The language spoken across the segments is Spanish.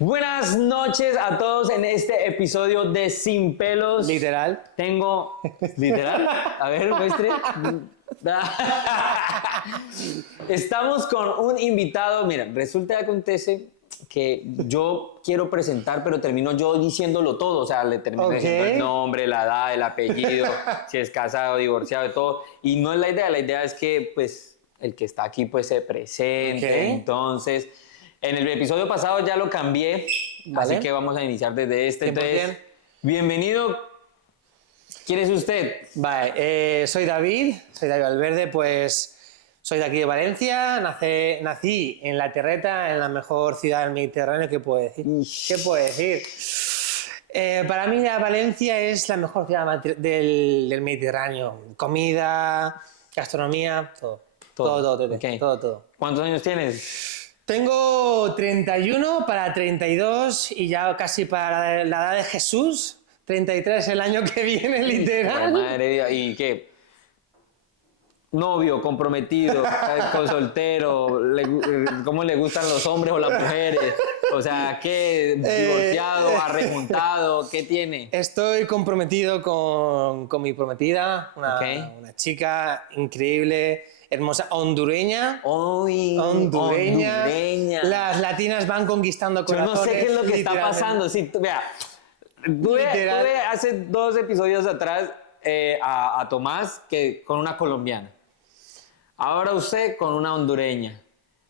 Buenas noches a todos en este episodio de Sin Pelos. Literal. Tengo... ¿Literal? A ver, muestre. Estamos con un invitado. Mira, resulta que acontece que yo quiero presentar, pero termino yo diciéndolo todo. O sea, le termino diciendo el nombre, la edad, el apellido, si es casado, divorciado, de todo. Y no es la idea. La idea es que, pues, el que está aquí, pues, se presente. Entonces... En el episodio pasado ya lo cambié, así que vamos a iniciar desde este. Entonces, bienvenido. ¿Quién es usted? Vale, soy David Valverde, pues soy de aquí de Valencia, nací en La Terreta, en la mejor ciudad del Mediterráneo, ¿qué puedo decir? ¿Qué puedo decir? Para mí Valencia es la mejor ciudad del Mediterráneo. Comida, gastronomía, todo. Okay. Todo. ¿Cuántos años tienes? Tengo 31 para 32 y ya casi para la edad de Jesús, 33 el año que viene, literal. Madre mía, ¿y qué? Novio, comprometido, con soltero, ¿cómo le gustan los hombres o las mujeres? O sea, ¿qué? ¿Divorciado, arrejuntado? ¿Qué tiene? Estoy comprometido con mi prometida, una chica increíble, hermosa, hondureña. Hondureña. Las latinas van conquistando corazones. Yo no sé qué es lo que está pasando. Sí, vea, tuve hace 2 episodios atrás a Tomás con una colombiana. Ahora usted con una hondureña.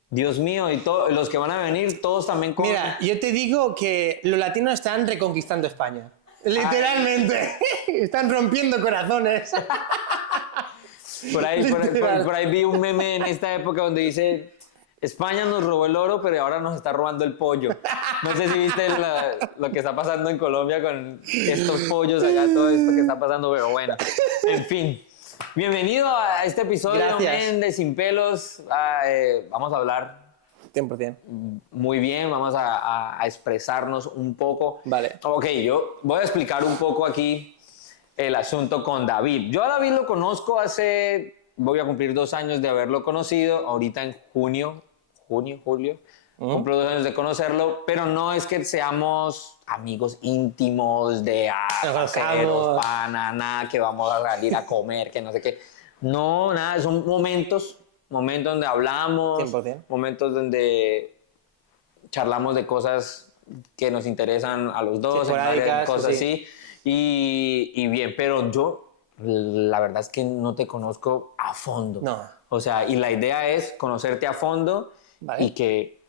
Dios mío, y los que van a venir, todos también con... Mira, yo te digo que los latinos están reconquistando España. Literalmente. Están rompiendo corazones. Por ahí vi un meme en esta época donde dice: España nos robó el oro, pero ahora nos está robando el pollo. No sé si viste lo que está pasando en Colombia con estos pollos allá, todo esto que está pasando, pero bueno, en fin. Bienvenido a este episodio de Sin Pelos. Vamos a hablar 100%. Muy bien, vamos a expresarnos un poco. Vale. Ok, yo voy a explicar un poco aquí el asunto con David. Yo a David lo conozco voy a cumplir 2 años de haberlo conocido, ahorita en julio, cumplo 2 años de conocerlo, pero no es que seamos amigos íntimos de parceros, pana, nada, que vamos a salir a comer, que no sé qué. No, nada, son momentos donde hablamos, 100%. momentos donde charlamos de cosas que nos interesan a los dos, cosas así. Y bien, pero yo la verdad es que no te conozco a fondo. No. O sea, y la idea es conocerte a fondo y que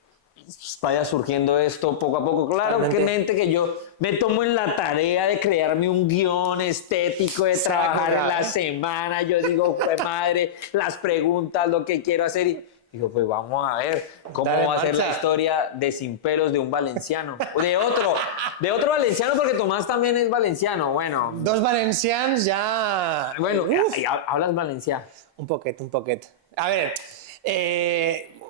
vaya surgiendo esto poco a poco. Claro, que yo me tomo en la tarea de crearme un guión estético, de trabajar en la semana. Yo digo, pues madre, las preguntas, lo que quiero hacer y... Digo, pues vamos a ver cómo va a ser la historia de Sin Pelos de un valenciano. De otro valenciano, porque Tomás también es valenciano. Bueno. 2 valencians ya... Bueno, ¿hablas valenciano? Un poquet. A ver,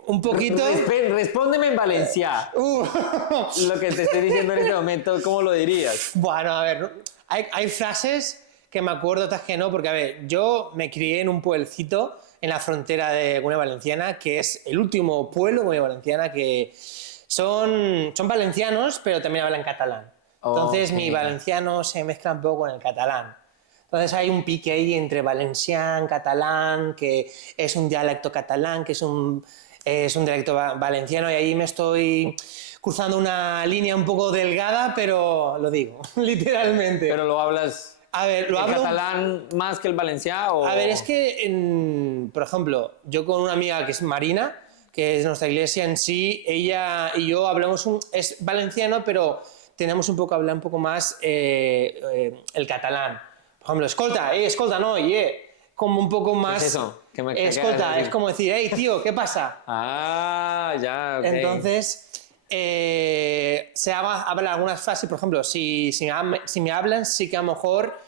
un poquito... Respóndeme en valenciano. Lo que te estoy diciendo en este momento, ¿cómo lo dirías? Bueno, a ver, hay frases que me acuerdo, otras que no, porque, a ver, yo me crié en un pueblecito en la frontera de Comunidad Valenciana, que es el último pueblo de Comunidad Valenciana que son valencianos, pero también hablan catalán. Entonces mi valenciano se mezcla un poco con el catalán. Entonces hay un pique ahí entre valenciano, catalán, que es un dialecto catalán, que es un dialecto valenciano, y ahí me estoy cruzando una línea un poco delgada, pero lo digo, literalmente. Pero lo hablas... A ver, ¿lo hablo? ¿El catalán más que el valenciano? A ver, es que, por ejemplo, yo con una amiga que es Marina, que es nuestra iglesia en sí, ella y yo hablamos, es valenciano, pero tenemos un poco, hablar un poco más el catalán. Por ejemplo, escolta, no, como un poco más... ¿Qué es eso? Escolta, es como decir, hey, tío, ¿qué pasa? Ah, ya, ok. Entonces... habla algunas frases, por ejemplo, si me hablan, sí que a lo mejor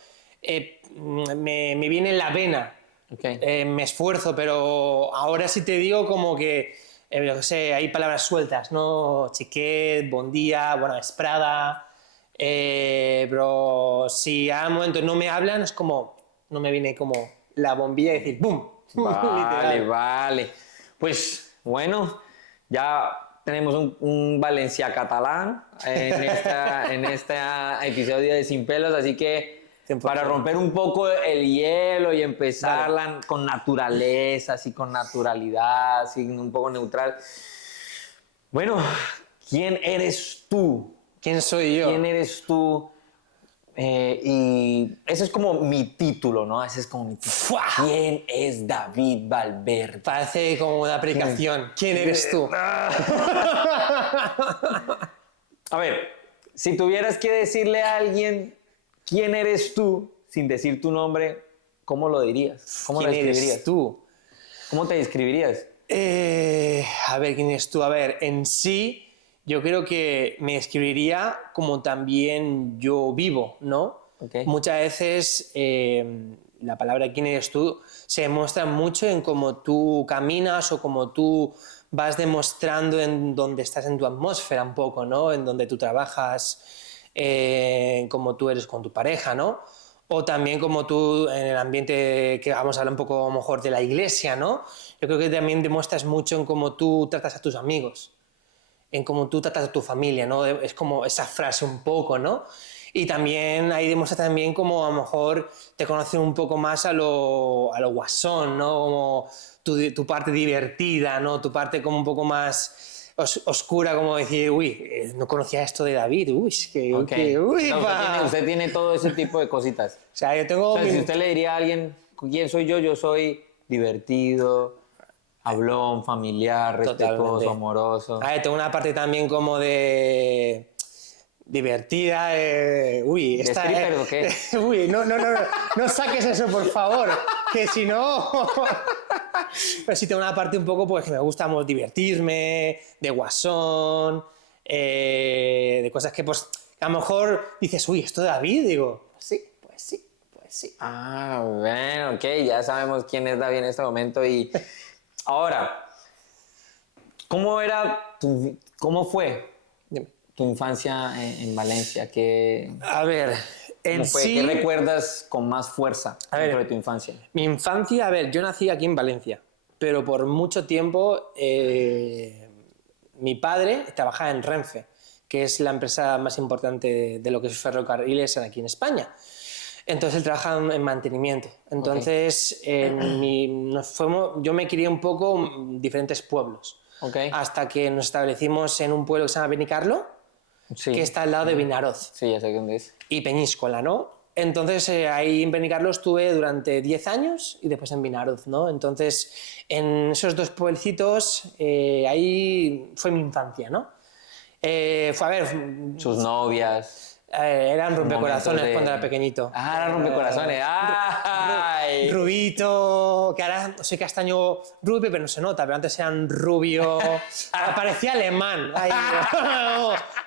me viene en la vena, me esfuerzo, pero ahora sí te digo como que, yo qué sé, hay palabras sueltas, ¿no? Chiquet, bon día, buena vesprada, pero si a un momento no me hablan, es como, no me viene como la bombilla y decir ¡bum! Vale. Pues, bueno, ya... tenemos un Valencia catalán en este episodio de Sin Pelos, así que 100%. para romper un poco el hielo y empezar con naturaleza, así con naturalidad, así un poco neutral. Bueno, ¿quién eres tú? ¿Quién soy yo? ¿Quién eres tú? Y ese es como mi título, ¿no? Ese es como mi título. ¡Fua! ¿Quién es David Valverde? Parece como una aplicación. ¿Quién eres tú? A ver, si tuvieras que decirle a alguien quién eres tú sin decir tu nombre, ¿cómo lo dirías? ¿Cómo lo ¿Quién describirías? eres tú? ¿Cómo te describirías? A ver, ¿quién eres tú? A ver, en sí, yo creo que me describiría como también yo vivo, ¿no? Ok. Muchas veces la palabra quién eres tú se demuestra mucho en cómo tú caminas o cómo tú vas demostrando en dónde estás en tu atmósfera un poco, ¿no? En donde tú trabajas, cómo tú eres con tu pareja, ¿no? O también como tú en el ambiente que vamos a hablar un poco a lo mejor de la iglesia, ¿no? Yo creo que también demuestras mucho en cómo tú tratas a tus amigos, en cómo tú tratas a tu familia, ¿no? Es como esa frase un poco, ¿no? Y también ahí demuestra también como a lo mejor te conocen un poco más a lo guasón, ¿no? Como tu parte divertida, ¿no? Tu parte como un poco más oscura, como decir, uy, no conocía esto de David, uy, es que, Ok. uy, O sea, pa. usted tiene todo ese tipo de cositas. O sea, yo tengo O sea, si usted le diría a alguien, ¿quién soy yo? Yo soy divertido, hablón, familiar, respetuoso, Totalmente. amoroso. A ver, tengo una parte también como de divertida. Uy, ¿De esta. stripper o qué? Uy, no saques eso, por favor, que si no. Pero sí tengo una parte un poco, pues que me gusta divertirme, de guasón, de cosas que, pues, a lo mejor dices, uy, ¿esto de David? Digo, pues sí, pues sí, pues sí. Ah, bueno, ok, ya sabemos quién es David en este momento. Y ahora, ¿cómo fue Dime. tu infancia en Valencia? ¿Qué, A ver, en cómo fue? ¿Qué sí. recuerdas con más fuerza A ver, dentro de tu infancia? Mi infancia, a ver, yo nací aquí en Valencia, pero por mucho tiempo mi padre trabajaba en Renfe, que es la empresa más importante de lo que es ferrocarriles aquí en España. Entonces él trabajaba en mantenimiento. Entonces yo me crié un poco en diferentes pueblos, Ok. hasta que nos establecimos en un pueblo que se llama Benicarlo, Sí. que está al lado de Vinaroz Sí, ya sé dónde es. y Peñíscola, ¿no? Entonces ahí en Benicarlo estuve durante 10 años y después en Vinaroz, ¿no? Entonces en esos dos pueblecitos ahí fue mi infancia, ¿no? Fue, a ver, Sus novias. eran rompecorazones momentos de- cuando era pequeñito. Ah, era rompecorazones. ¡Ay! Rubito, que ahora soy castaño rubio, pero no se nota, pero antes eran rubio, parecía alemán. Ay,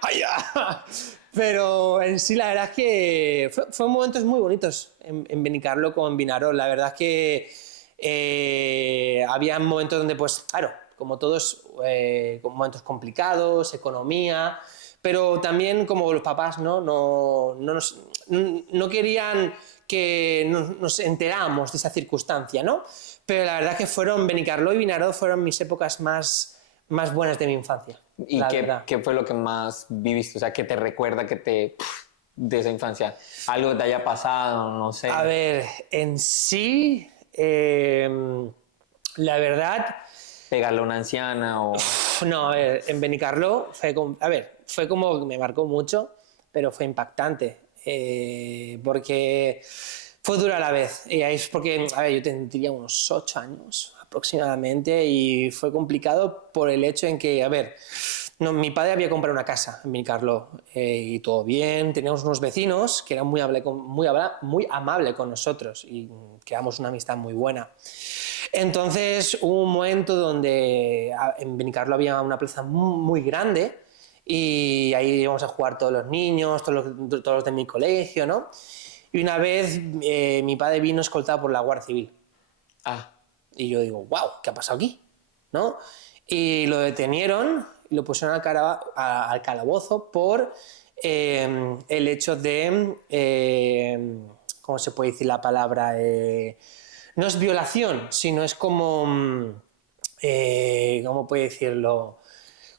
ay, ah. Pero en sí la verdad es que fueron momentos muy bonitos en Benicarló como en Vinaròs. La verdad es que había momentos donde, pues, claro, como todos, con momentos complicados, economía, pero también como los papás no querían que nos enteráramos de esa circunstancia, ¿no? Pero la verdad es que Benicarló y Vinaròs fueron mis épocas más buenas de mi infancia. ¿Y la qué, verdad. qué fue lo que más viviste? O sea, ¿qué te recuerda de esa infancia? Algo que te haya pasado, no sé. A ver, en sí, la verdad, Pegarle a una anciana o... no, a ver, en Benicarló fue como que me marcó mucho, pero fue impactante, porque fue dura a la vez. Y ahí es porque, a ver, yo tendría unos 8 años aproximadamente y fue complicado por el hecho en que, a ver, no, mi padre había comprado una casa en Benicarló y todo bien, teníamos unos vecinos que eran muy amables con nosotros y creamos una amistad muy buena. Entonces hubo un momento donde en Benicarló había una plaza muy grande y ahí íbamos a jugar todos los niños, todos los de mi colegio, ¿no? Y una vez mi padre vino escoltado por la Guardia Civil. Ah, Y yo digo, wow, ¿qué ha pasado aquí? ¿No? Y lo detenieron y lo pusieron al calabozo por el hecho de, ¿cómo se puede decir la palabra? No es violación, sino es como, ¿cómo puede decirlo?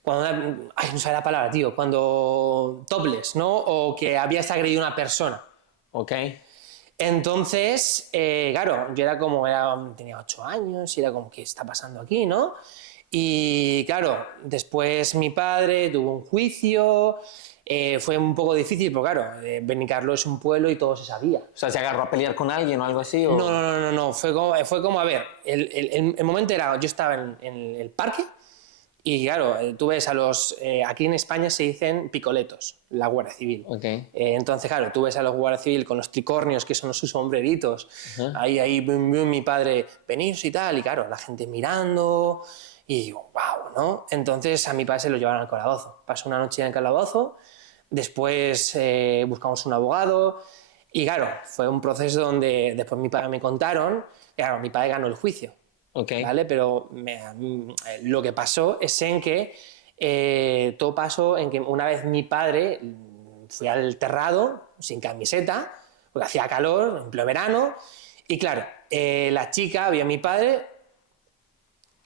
Ay, no sé la palabra, tío. Cuando topless, ¿no? O que habías agredido a una persona. Ok. Entonces, claro, yo tenía 8 años y era como, ¿qué está pasando aquí, no? Y claro, después mi padre tuvo un juicio, fue un poco difícil, porque claro, Benicarló es un pueblo y todo se sabía. O sea, ¿se agarró a pelear con alguien o algo así? O... No, fue como, a ver, el momento era, yo estaba en el parque y claro, tú ves aquí en España se dicen picoletos, la Guardia Civil. Okay. Entonces, claro, tú ves a los Guardia Civil con los tricornios, que son sus sombreritos, ahí mi padre, venís y tal, y claro, la gente mirando, y digo, wow, ¿no? Entonces a mi padre se lo llevaron al calabozo. Pasó una noche en el calabozo, después buscamos un abogado, y claro, fue un proceso donde después mi padre me contaron, claro, mi padre ganó el juicio. Okay. ¿Vale? Pero lo que pasó es en que todo pasó en que una vez mi padre fue al terrado sin camiseta, porque hacía calor, en pleno verano, y claro, la chica vio a mi padre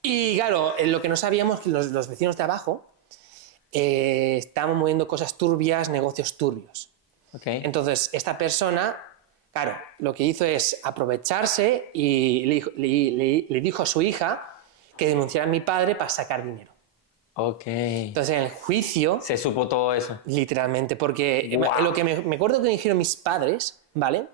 y claro, lo que no sabíamos que los vecinos de abajo estaban moviendo cosas turbias, negocios turbios. Okay. Entonces, esta persona, claro, lo que hizo es aprovecharse y le dijo a su hija que denunciara a mi padre para sacar dinero. Ok. Entonces, en el juicio... Se supo todo eso. Literalmente, porque lo que me acuerdo que me dijeron mis padres, ¿vale?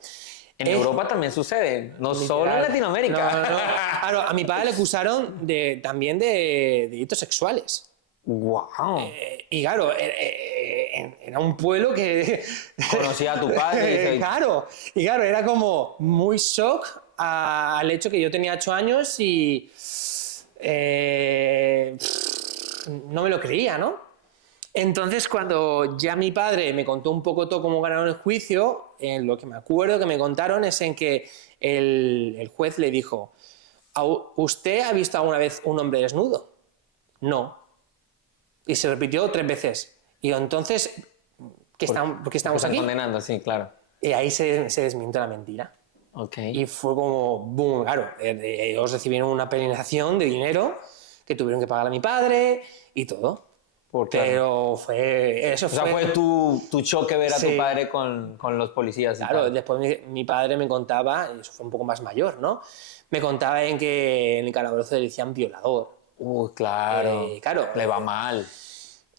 En Europa también sucede, no solo en Latinoamérica. No. Claro, a mi padre le acusaron también de delitos sexuales. Wow. Y claro, era un pueblo que... Conocía a tu padre. Claro, y claro, era como muy shock al hecho que yo tenía 8 años y no me lo creía, ¿no? Entonces, cuando ya mi padre me contó un poco todo cómo ganaron el juicio, lo que me acuerdo que me contaron es en que el juez le dijo, ¿usted ha visto alguna vez un hombre desnudo? No. Y se repitió 3 veces. Y yo, entonces, ¿por qué estamos aquí? Condenando, sí, claro. Y ahí se desmintió la mentira. Okay. Y fue como, boom, claro, ellos recibieron una penalización de dinero que tuvieron que pagar a mi padre y todo. Pero fue... Eso fue... O sea, fue tu choque ver a tu padre con los policías. Claro, después mi padre me contaba, y eso fue un poco más mayor, ¿no? Me contaba en que en el calabozo le decían violador. Claro. Claro. Le va mal.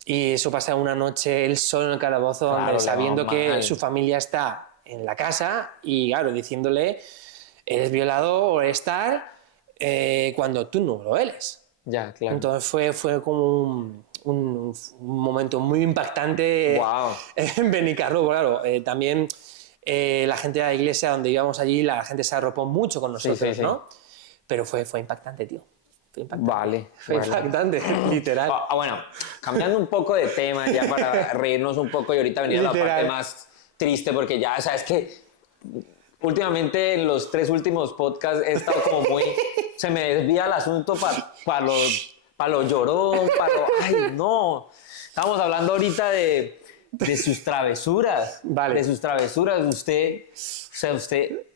Y eso pasa una noche él solo en el calabozo, claro, sabiendo que su familia está en la casa y, claro, diciéndole, eres violador o eres tal, cuando tú no lo eres. Ya, claro. Entonces fue como un momento muy impactante en Benicarló. Claro, también la gente de la iglesia donde íbamos allí, la gente se arropó mucho con nosotros, sí. ¿No? Pero fue impactante, tío. Vale. Fue impactante, literal. Bueno, cambiando un poco de tema ya para reírnos un poco y ahorita venir a la parte más triste porque ya, sabes que últimamente en los 3 últimos podcasts he estado como muy... se me desvía el asunto para lo llorón, ay, no. Estamos hablando ahorita de sus travesuras. Vale. De sus travesuras. Usted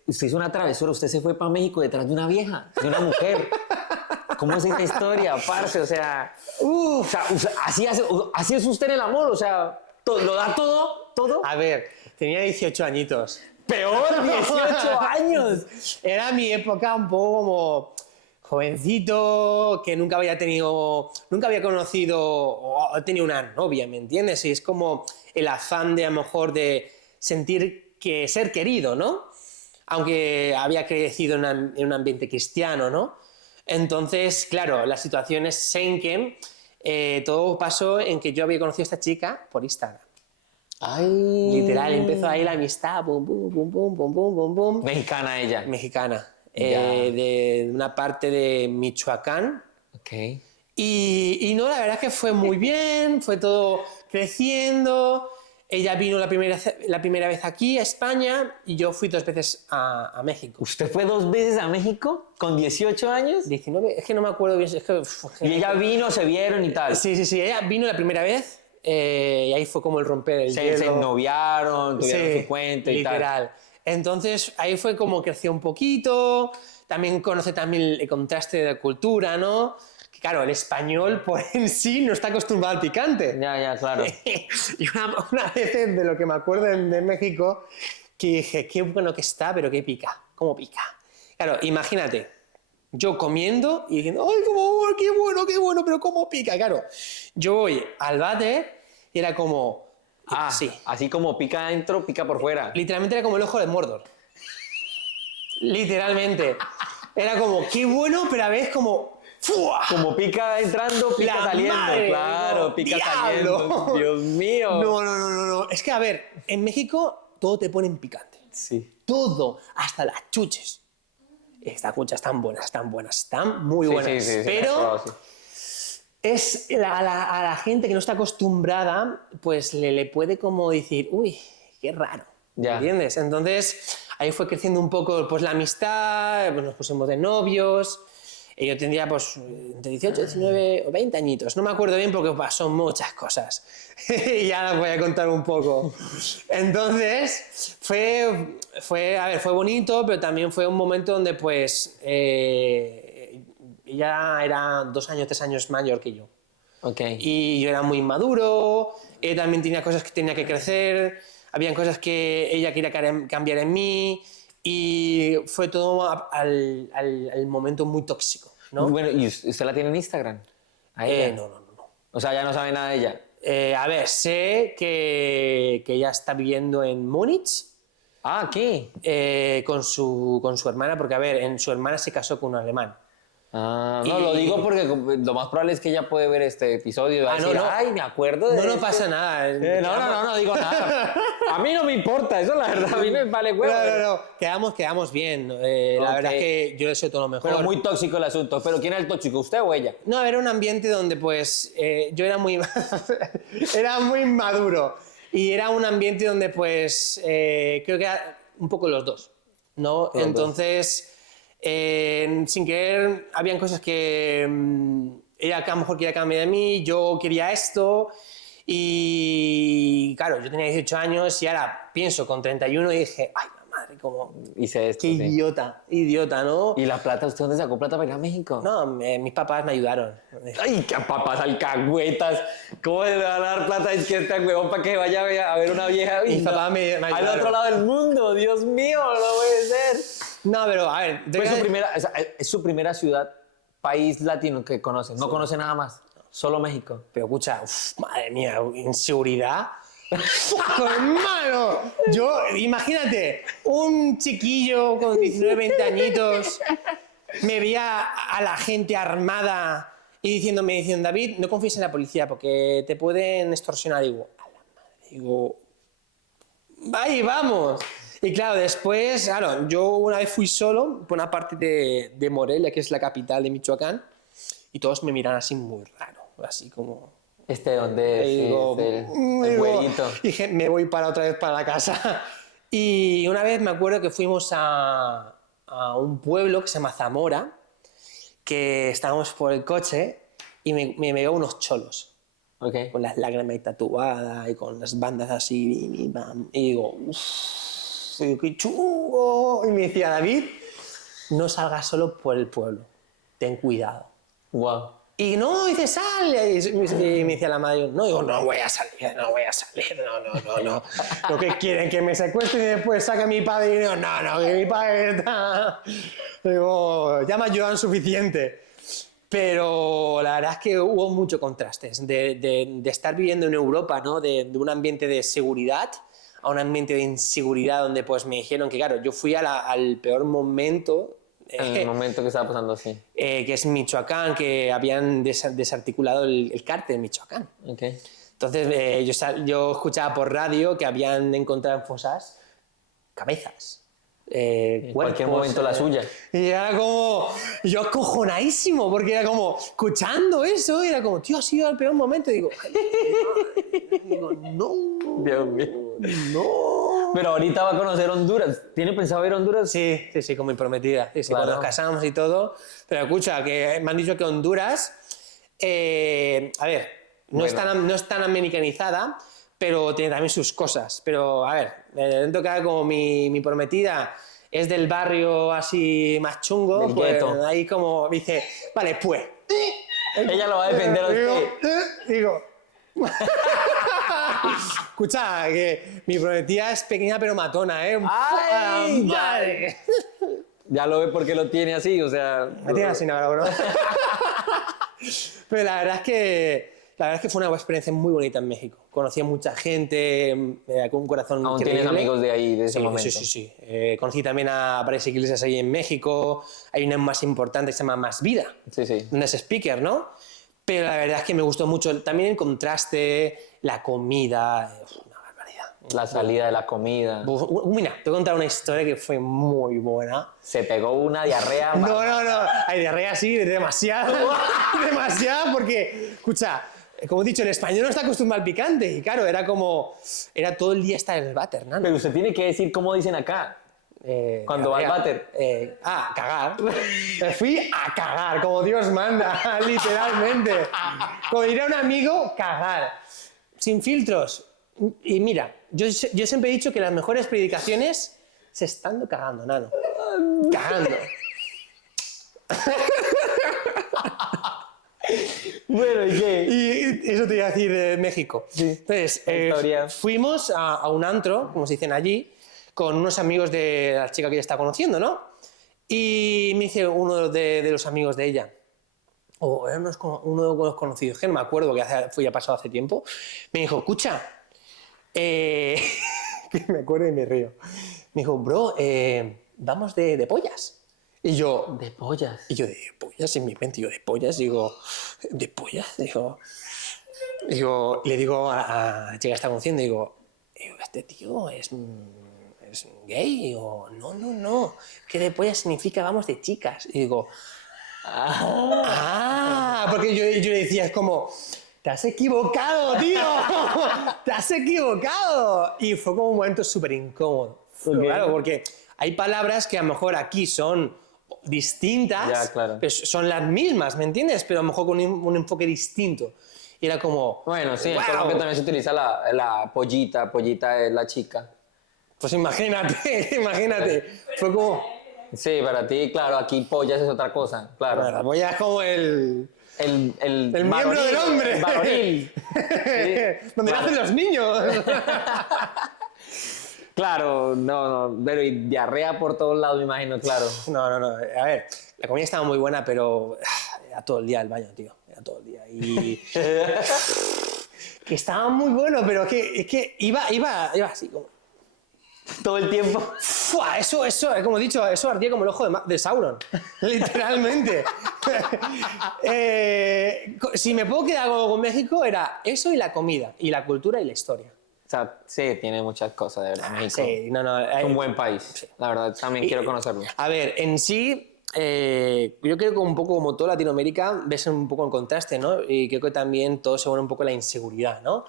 hizo una travesura. Usted se fue para México detrás de una vieja, de una mujer. ¿Cómo es esta historia, parce? O sea, así es usted en el amor. O sea, ¿lo da todo? A ver, tenía 18 añitos. ¡Peor! 18 años. Era mi época un poco como jovencito, que nunca había conocido o tenido una novia, ¿me entiendes? Y es como el afán de, a lo mejor, de sentir que ser querido, ¿no? Aunque había crecido en un ambiente cristiano, ¿no? Entonces, claro, la situación es en que todo pasó en que yo había conocido a esta chica por Instagram. Ay. Literal, empezó ahí la amistad, pum, pum, pum, pum, pum, pum, pum, pum. Mexicana ella. Mexicana. De una parte de Michoacán. Ok. Y no, la verdad es que fue muy bien, fue todo creciendo. Ella vino la primera vez aquí a España y yo fui 2 veces a México. ¿Usted fue 2 veces a México con 18 años? 19, es que no me acuerdo bien. Y ella vino, se vieron y tal. Sí, ella vino la primera vez y ahí fue como el romper el hielo. Se noviaron, tuvieron su cuento y literal. Tal. Entonces ahí fue como creció un poquito, también conoce también el contraste de cultura, ¿no? claro, el español por en sí no está acostumbrado al picante. Ya, claro. Y una vez de lo que me acuerdo de México, que dije, qué bueno que está, pero qué pica, cómo pica. Claro, imagínate, yo comiendo y diciendo, ¡ay, qué bueno, pero cómo pica! Claro, yo voy al váter y era como, sí, así como pica adentro, pica por fuera. literalmente era como el ojo de Mordor. Literalmente. Era como, qué bueno, pero a veces como, ¡fua! Como pica entrando, pica La saliendo. madre, Claro, no, pica ¡diablo! saliendo. Dios mío. No. Es que, a ver, en México todo te ponen picante. Sí. Todo, hasta las chuches. Estas chuches están muy buenas. Sí, pero sí. es a la gente que no está acostumbrada, pues le puede como decir, uy, qué raro. Ya. ¿Entiendes? Entonces, ahí fue creciendo un poco pues, la amistad, pues, nos pusimos de novios. Y yo tendría pues entre 18, 19 o 20 añitos. No me acuerdo bien porque pasó muchas cosas. Y ya las voy a contar un poco. Entonces, fue bonito, pero también fue un momento donde pues ella era 2 años, 3 años mayor que yo. Okay. Y yo era muy inmaduro, ella también tenía cosas que tenía que crecer, habían cosas que ella quería cambiar en mí y fue todo al momento muy tóxico, ¿no? Bueno, ¿y usted la tiene en Instagram? ¿A ella? No. O sea, ya no sabe nada de ella. A ver, sé que ella está viviendo en Múnich Aquí. con su hermana, porque a ver, su hermana se casó con un alemán. No, Y- lo digo porque lo más probable es que ella puede ver este episodio y va a decir, no. ay, me acuerdo de No este". pasa nada. No digo nada. A mí no me importa, eso la verdad, a mí me vale huevo. No. Quedamos bien. La verdad es que yo deseo todo lo mejor. Pero muy tóxico el asunto. ¿Pero quién era el tóxico, usted o ella? No, era un ambiente donde pues yo era muy, era muy maduro y era un ambiente donde pues creo que era un poco los dos, ¿no? Los Entonces, sin querer, habían cosas que ella a lo mejor quería cambiar de mí, yo quería esto y claro, yo tenía 18 años y ahora pienso con 31 y dije, ay, la madre, como... Hice esto, Qué sí. idiota, ¿no? ¿Y la plata? ¿Usted dónde sacó plata para ir a México? No, mis papás me ayudaron. Ay, qué papas alcahuetas. ¿Cómo le van a dar plata? Es que este huevón para que vaya a ver una vieja. Mis papás me al ayudaron. otro lado del mundo, Dios mío, no puede ser. No, pero a ver, Fue su primera, es su primera ciudad, país latino que conoce. No conoce nada más. Solo México. pero escucha, madre mía, inseguridad. Hermano, yo, imagínate, un chiquillo con 19, 20 añitos, me veía a la gente armada y me diciendo, David, no confíes en la policía porque te pueden extorsionar. Digo, a la madre, digo, ahí vamos. Y claro, después, claro, yo una vez fui solo por una parte de Morelia, que es la capital de Michoacán, y todos me miran así muy raro, así como... ¿Dónde Y es? digo, El güerito. dije, me voy otra vez para la casa. Y una vez me acuerdo que fuimos a un pueblo que se llama Zamora, que estábamos por el coche y me veo unos cholos, Ok. con las lágrimas tatuadas y con las bandas así. Y digo, uff, qué chungo. Y me decía, David, no salgas solo por el pueblo, ten cuidado. Wow. Y no, dice, sale. Y me decía la madre, no, digo, no voy a salir, no. Lo que quieren, que me secuestren y después saque a mi padre. Y digo, no, que mi padre está... Digo, ya me ayudan suficiente. Pero la verdad es que hubo muchos contrastes de estar viviendo en Europa, ¿no? De un ambiente de seguridad a un ambiente de inseguridad donde pues me dijeron que, claro, yo fui al peor momento... En el momento que estaba pasando así. que es Michoacán, que habían desarticulado el cártel en Michoacán. Ok. Entonces yo escuchaba por radio que habían encontrado en fosas cabezas, En cualquier momento la suya. Y era como, yo acojonadísimo, porque era como, escuchando eso, era como, tío, ha sido el peor momento. Y digo, no, Dios mío. no. Pero ahorita va a conocer Honduras. ¿Tiene pensado ir a Honduras? Sí, con mi prometida. Sí, Claro. cuando nos casamos y todo. Pero escucha, que me han dicho que Honduras, a ver, no es tan americanizada, pero tiene también sus cosas. Pero, a ver, dentro que como mi prometida es del barrio así más chungo, Del pues gueto. ahí como dice, vale, pues, Ella lo va a defender a usted. Digo. Escucha, que mi prometida es pequeña pero matona, ¿eh? ¡Ay! ¡Madre! Ya lo ve porque lo tiene así, o sea... Me tiene así, no, bro. Pero la verdad es que fue una experiencia muy bonita en México. Conocí a mucha gente, con un corazón Aún increíble. tienes amigos de ahí, de ese Sí, momento. sí. Conocí también a varias iglesias ahí en México. Hay una más importante que se llama Más Vida, Sí, sí. donde es speaker, ¿no? Pero la verdad es que me gustó mucho también el contraste, la comida. Una barbaridad. La salida de la comida. Mira, te voy a contar una historia que fue muy buena. Se pegó una diarrea. No. Hay diarrea sí, demasiado. Demasiado, porque, escucha, como he dicho, el español no está acostumbrado al picante. Y claro, era todo el día estar en el váter, ¿no? Pero usted tiene que decir cómo dicen acá. Cuando va al váter. Cagar. Me fui a cagar, como Dios manda, literalmente. Como diría un amigo, cagar. Sin filtros. Y mira, yo siempre he dicho que las mejores predicaciones se estando cagando, nano. Cagando. Bueno, ¿y qué? Y eso te iba a decir de México. Sí. Entonces, Historia. fuimos a un antro, como se dicen allí, con unos amigos de la chica que ella está conociendo, ¿no? Y me dice uno de los amigos de ella, o era uno de los conocidos, que no me acuerdo, que fue ya pasado hace tiempo, me dijo, escucha, que me acuerdo y me río. Me dijo, bro, vamos de pollas. Y yo, De pollas. de pollas, en mi mente, yo de pollas, digo, ¿de pollas? Le digo a la chica que está conociendo, digo, este tío es gay, o no, que de pollas significa vamos de chicas. Y digo, porque yo le decía, es como, te has equivocado, tío, te has equivocado. Y fue como un momento súper incómodo. Okay. Claro, porque hay palabras que a lo mejor aquí son distintas, Ya, claro. pero son las mismas, ¿me entiendes? Pero a lo mejor con un enfoque distinto. Y era como... Bueno, sí, en ¡wow! Colombia también se utiliza la pollita. Pollita es la chica. Pues imagínate. Fue como... Sí, para ti, claro, aquí pollas es otra cosa, claro. Bueno, voy a como el miembro del hombre. El varonil. Donde nacen los niños. Claro, no, pero y diarrea por todos lados, me imagino, claro. No. A ver, la comida estaba muy buena, pero era todo el día el baño, tío. Era todo el día. Y... que estaba muy bueno, pero es que iba así como... Todo el tiempo. ¡Fua! Eso, como he dicho, eso ardía como el ojo de Sauron. Literalmente. Si me puedo quedar algo con México, era eso y la comida, y la cultura y la historia. O sea, sí, tiene muchas cosas, de verdad, México. Sí, Es un buen país, la verdad, también quiero conocerlo. A ver, en sí, yo creo que un poco como toda Latinoamérica, ves un poco el contraste, ¿no? Y creo que también todo se une un poco la inseguridad, ¿no?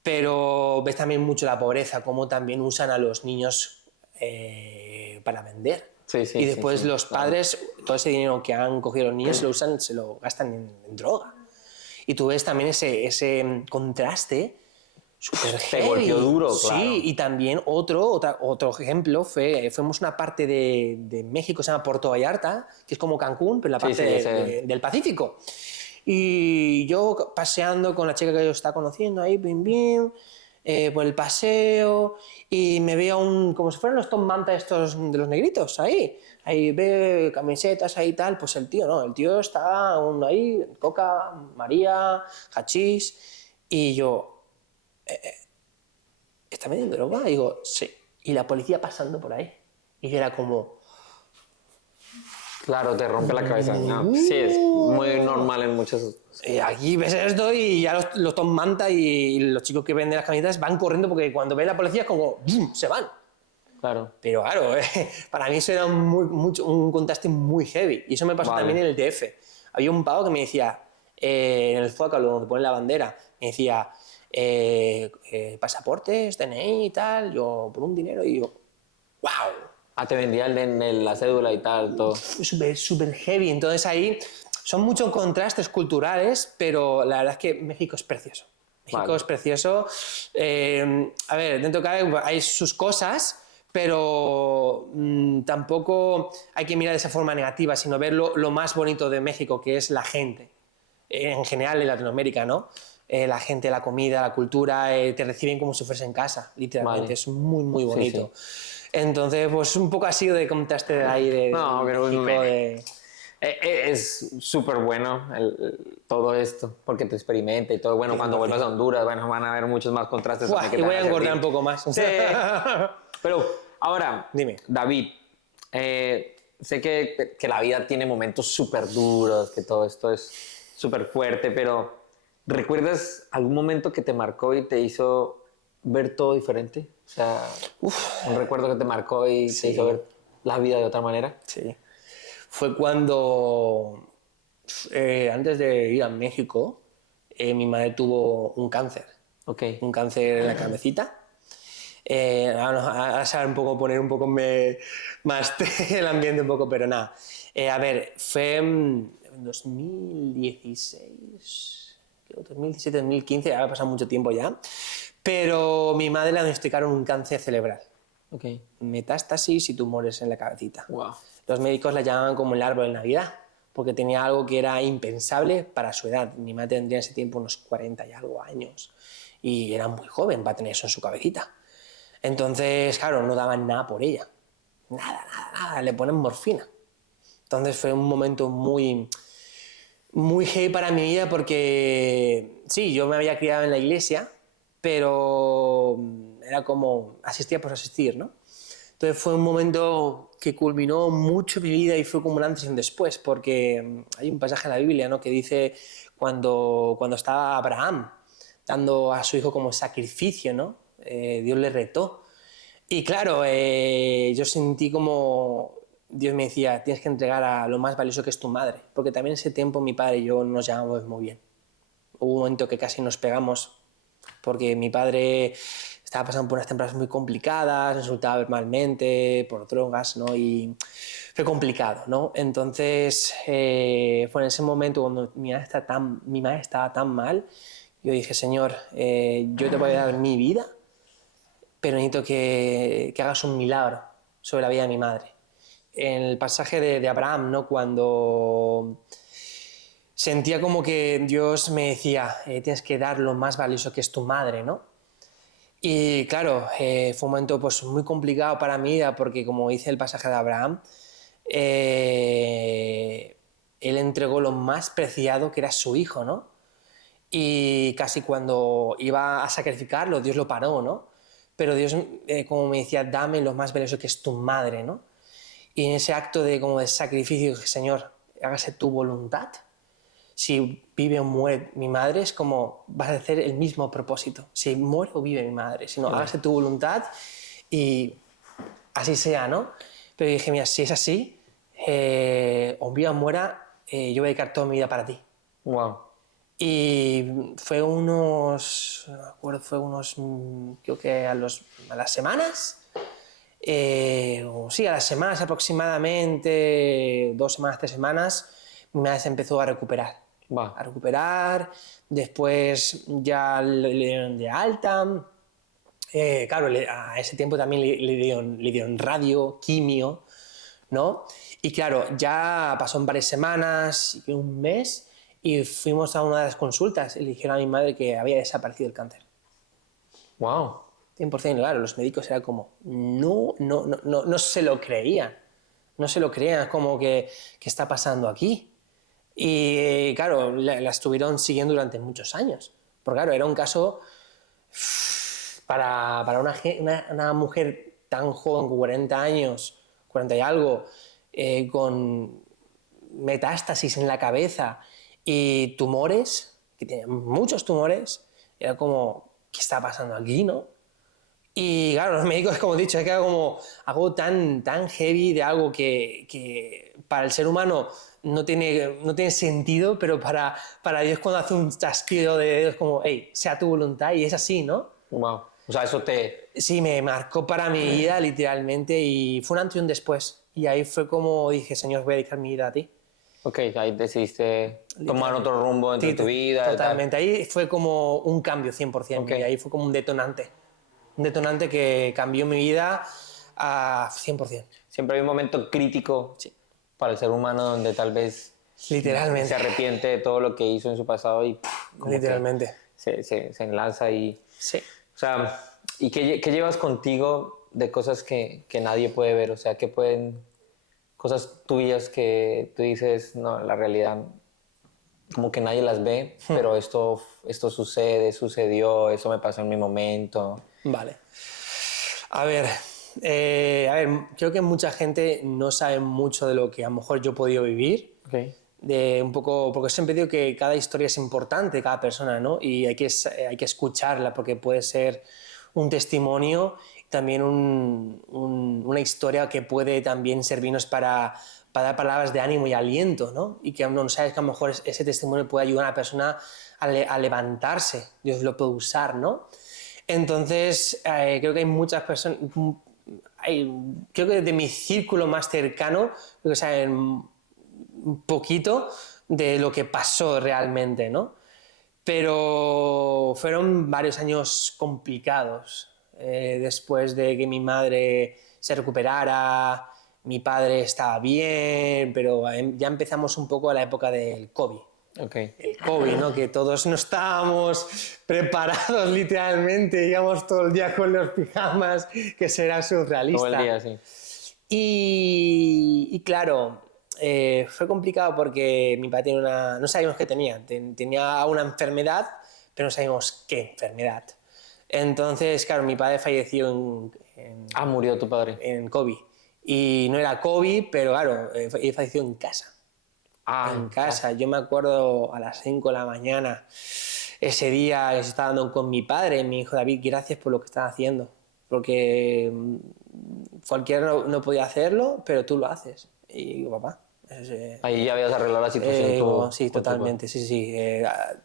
Pero ves también mucho la pobreza, cómo también usan a los niños para vender. Sí, y después los claro. padres, todo ese dinero que han cogido los niños, se lo gastan en droga. Y tú ves también ese contraste súper heavy. Te golpeó duro, claro. Sí, y también otro ejemplo fuimos a una parte de México, se llama Puerto Vallarta, que es como Cancún, pero en la parte del Pacífico. Y yo paseando con la chica que yo estaba conociendo ahí, bim, por el paseo, y me veo como si fueran los Tom Manta estos de los negritos, ahí ve camisetas ahí y tal, pues el tío está aún ahí, coca, María, hachís, y yo, ¿está vendiendo droga? Y digo, sí, y la policía pasando por ahí, y yo era como... Claro, te rompe la cabeza. No, sí, es muy normal en muchos... Y aquí ves esto y ya los Tom Manta y los chicos que venden las camisetas van corriendo porque cuando ven la policía es como ¡bum! Se van. Claro. Pero claro, para mí eso era un contraste muy heavy. Y eso me pasó también en el DF. Había un pavo que me decía, en el Zócalo, donde ponen la bandera, me decía, pasaportes, DNI y tal, yo por un dinero, y yo, ¡wow! Te vendía la cédula y tal, todo. Súper heavy. Entonces ahí son muchos contrastes culturales, pero la verdad es que México es precioso. México es precioso. A ver, dentro de cada hay sus cosas, pero tampoco hay que mirar de esa forma negativa, sino ver lo más bonito de México, que es la gente. en general en Latinoamérica, ¿no? La gente, la comida, la cultura, te reciben como si fuese en casa, literalmente. Vale. Es muy, muy bonito. Sí. Entonces, pues un poco así de contraste de ahí No, de pero México, de... es súper bueno todo esto, porque te experimenta y todo. Bueno, cuando vuelvas a Honduras, bueno, van a haber muchos más contrastes también que Y te voy van a a engordar un servir. poco más. Sí. Pero ahora, Dime. David, sé que la vida tiene momentos súper duros, que todo esto es súper fuerte, pero ¿recuerdas algún momento que te marcó y te hizo ver todo diferente? O sea, un recuerdo que te marcó y te hizo Sí, ver la vida de otra manera. sí. Fue cuando, antes de ir a México, mi madre tuvo un cáncer. Ok. Un cáncer en la cabecita. Ahora saber un poco, poner un poco más el ambiente un poco, pero nada. A ver, fue en 2016, creo, 2017, 2015, ha pasado mucho tiempo ya, pero mi madre le diagnosticaron un cáncer cerebral. Ok. Metástasis y tumores en la cabecita. Wow. Los médicos la llamaban como el árbol de Navidad, porque tenía algo que era impensable para su edad. Mi madre tendría en ese tiempo unos 40 y algo años, y era muy joven para tener eso en su cabecita. Entonces, claro, no daban nada por ella. Nada, nada, nada. Le ponen morfina. Entonces fue un momento muy, muy heavy para mi vida porque, sí, yo me había criado en la iglesia, pero era como asistía por asistir, ¿no? Entonces fue un momento que culminó mucho mi vida y fue como un antes y un después, porque hay un pasaje en la Biblia, ¿no?, que dice cuando estaba Abraham dando a su hijo como sacrificio, ¿no? Dios le retó. Y claro, yo sentí como Dios me decía, tienes que entregar a lo más valioso que es tu madre, porque también en ese tiempo mi padre y yo nos llevábamos muy bien. Hubo un momento que casi nos pegamos porque mi padre estaba pasando por unas temporadas muy complicadas, nos insultaba verbalmente, por drogas, ¿no? Y fue complicado, ¿no? Entonces, fue en ese momento cuando mi madre estaba tan mal, yo dije, Señor, yo te voy a dar mi vida, pero necesito que hagas un milagro sobre la vida de mi madre. En el pasaje de Abraham, ¿no?, cuando sentía como que Dios me decía, tienes que dar lo más valioso que es tu madre, ¿no? Y claro, fue un momento pues, muy complicado para mi vida porque, como dice el pasaje de Abraham, él entregó lo más preciado que era su hijo, ¿no? Y casi cuando iba a sacrificarlo, Dios lo paró, ¿no? Pero Dios, como me decía, dame lo más valioso que es tu madre, ¿no? Y en ese acto de, como de sacrificio, Señor, hágase tu voluntad. Si vive o muere mi madre, es como vas a hacer el mismo propósito. Si muere o vive mi madre, si no, hágase tu voluntad y así sea, ¿no? Pero dije, mira, si es así, o viva o muera, yo voy a dedicar toda mi vida para ti. Wow. Y fue unos, no me acuerdo, fue unos, creo que a las semanas, sí, a las semanas aproximadamente, 2 semanas, 3 semanas, mi madre se empezó a recuperar. Va. A recuperar, después ya le dieron de alta. Claro, a ese tiempo también le dieron radio, quimio, ¿no? Y claro, ya pasó en varias semanas, un mes, y fuimos a una de las consultas y le dijeron a mi madre que había desaparecido el cáncer. Wow. 100%, claro, los médicos eran como, no se lo creían. No se lo creían, es como que, ¿qué está pasando aquí? Y claro, la estuvieron siguiendo durante muchos años. Porque claro, era un caso para una mujer tan joven, con 40 años, 40 y algo, con metástasis en la cabeza y tumores, que tenía muchos tumores, era como, ¿qué está pasando aquí, no? Y claro, los médicos, como he dicho, es que era como algo tan heavy de algo que para el ser humano no tiene sentido, pero para Dios cuando hace un chasquido de dedos como, hey, sea tu voluntad, y es así, ¿no? Wow. O sea, eso te... Sí, me marcó para mi vida literalmente y fue un antes y un después. Y ahí fue como dije, Señor, voy a dedicar mi vida a ti. Ok, ahí decidiste tomar otro rumbo dentro Sí, de tu vida y tal. totalmente. Ahí fue como un cambio 100%. Ok. Y ahí fue como un detonante. Un detonante que cambió mi vida a 100%. Siempre hay un momento crítico Sí. para el ser humano donde tal vez Literalmente. Se arrepiente de todo lo que hizo en su pasado y como que Literalmente. se enlaza y... Sí. O sea, ¿y qué llevas contigo de cosas que nadie puede ver? O sea, ¿qué pueden... cosas tuyas que tú dices, no, la realidad como que nadie las ve, pero esto sucedió, eso me pasó en mi momento. Vale. A ver, creo que mucha gente no sabe mucho de lo que a lo mejor yo he podido vivir. Okay. De un poco, porque siempre digo que cada historia es importante, cada persona, ¿no? Y hay que escucharla porque puede ser un testimonio, también una historia que puede también servirnos para dar palabras de ánimo y aliento, ¿no? Y que no sabes que a lo mejor ese testimonio puede ayudar a una persona a levantarse, Dios lo puede usar, ¿no? Entonces, creo que hay muchas personas, creo que de mi círculo más cercano, creo que saben un poquito de lo que pasó realmente, ¿no? Pero fueron varios años complicados. Después de que mi madre se recuperara, mi padre estaba bien, pero ya empezamos un poco a la época del COVID. Okay. El COVID, ¿no? Que todos no estábamos preparados literalmente, íbamos todo el día con los pijamas, que será surrealista. Todo el día, sí. Y claro, fue complicado porque mi padre tenía no sabíamos qué tenía, tenía una enfermedad, pero no sabíamos qué enfermedad. Entonces, claro, mi padre falleció Murió tu padre. en COVID. Y no era COVID, pero claro, él falleció en casa. En casa. Yo me acuerdo a las 5 de la mañana, ese día que se estaba dando con mi padre, me dijo, David, gracias por lo que estás haciendo, porque cualquiera no podía hacerlo, pero tú lo haces. Y digo, papá. Ahí ya habías arreglado la situación. Sí, totalmente, sí.